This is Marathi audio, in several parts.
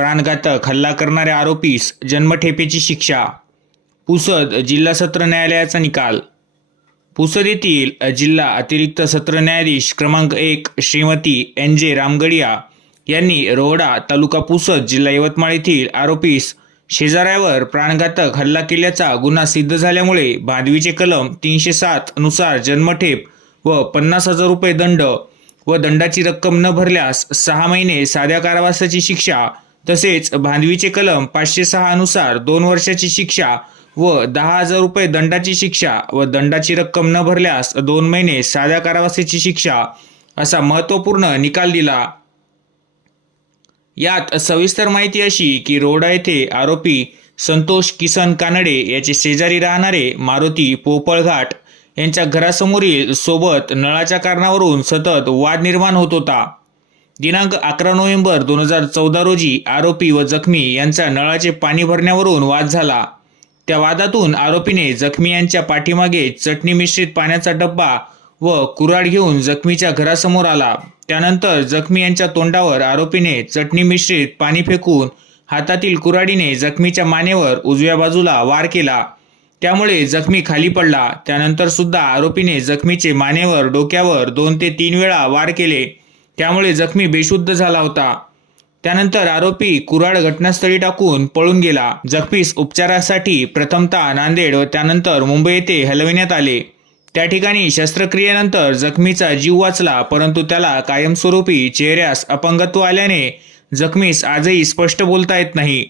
प्राणघातक हल्ला करणाऱ्या आरोपीस जन्मठेपेची शिक्षा. पुसद जिल्हा सत्र न्यायालयाचा निकाल. पुसद येथील जिल्हा अतिरिक्त सत्र न्यायाधीश क्रमांक एक श्रीमती एन जे रामगडिया यांनी रोहडा तालुका पुसद जिल्हा यवतमाळ येथील आरोपीस शेजाऱ्यावर प्राणघातक हल्ला केल्याचा गुन्हा सिद्ध झाल्यामुळे भादवीचे कलम तीनशे सात नुसार जन्मठेप व पन्नास हजार रुपये दंड व दंडाची रक्कम न भरल्यास सहा महिने साध्या कारावासाची शिक्षा तसेच भांडवीचे कलम पाचशे सहा अनुसार दोन वर्षाची शिक्षा व दहा हजार रुपये दंडाची शिक्षा व दंडाची रक्कम न भरल्यास दोन महिने साध्या कारावासाची शिक्षा असा महत्त्वपूर्ण निकाल दिला. यात सविस्तर माहिती अशी की रोडा येथे आरोपी संतोष किसन कानडे याचे शेजारी राहणारे मारुती पोपळघाट यांच्या घरासमोरील सोबत नळाच्या कारणावरून सतत वाद निर्माण होत होता. दिनांक अकरा नोव्हेंबर दोन हजार चौदा रोजी आरोपी व जखमी यांचा नळाचे पाणी भरण्यावरून वाद झाला. त्या वादातून आरोपीने जखमी यांच्या पाठीमागे चटणी मिश्रित पाण्याचा डब्बा व कुऱ्हाड घेऊन जखमीच्या घरासमोर आला. त्यानंतर जखमी यांच्या तोंडावर आरोपीने चटणी मिश्रित पाणी फेकून हातातील कुऱ्हाडीने जखमीच्या मानेवर उजव्या बाजूला वार केला. त्यामुळे जखमी खाली पडला. त्यानंतर सुद्धा आरोपीने जखमीचे मानेवर डोक्यावर दोन ते तीन वेळा वार केले. त्यामुळे जखमी बेशुद्ध झाला होता. त्यानंतर आरोपी कुऱ्हाड घटनास्थळी टाकून पळून गेला. जखमीस उपचारासाठी प्रथमतः नांदेड व त्यानंतर मुंबई येथे हलविण्यात आले. त्या ठिकाणी शस्त्रक्रियेनंतर जखमीचा जीव वाचला परंतु त्याला कायमस्वरूपी चेहऱ्यास अपंगत्व आल्याने जखमीस आजही स्पष्ट बोलता येत नाही.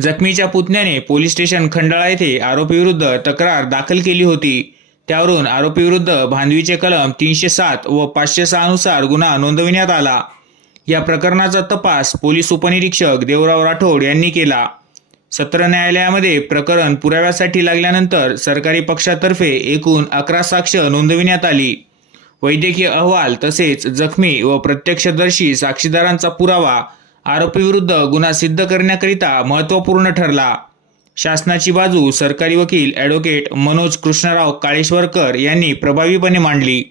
जखमीच्या पुतण्याने पोलीस स्टेशन खंडाळा येथे आरोपीविरुद्ध तक्रार दाखल केली होती. त्यावरून आरोपीविरुद्ध भांडवीचे कलम तीनशे सात व पाचशे सहानुसार गुन्हा नोंदविण्यात आला. या प्रकरणाचा तपास पोलीस उपनिरीक्षक देवराव राठोड यांनी केला. सत्र न्यायालयामध्ये प्रकरण पुराव्यासाठी लागल्यानंतर सरकारी पक्षातर्फे एकूण अकरा साक्ष नोंदविण्यात आली. वैद्यकीय अहवाल तसेच जखमी व प्रत्यक्षदर्शी साक्षीदारांचा पुरावा आरोपीविरुद्ध गुन्हा सिद्ध करण्याकरिता महत्त्वपूर्ण ठरला. शासनाची बाजू सरकारी वकील ॲडव्होकेट मनोज कृष्णराव काळेश्वरकर यांनी प्रभावीपणे मांडली.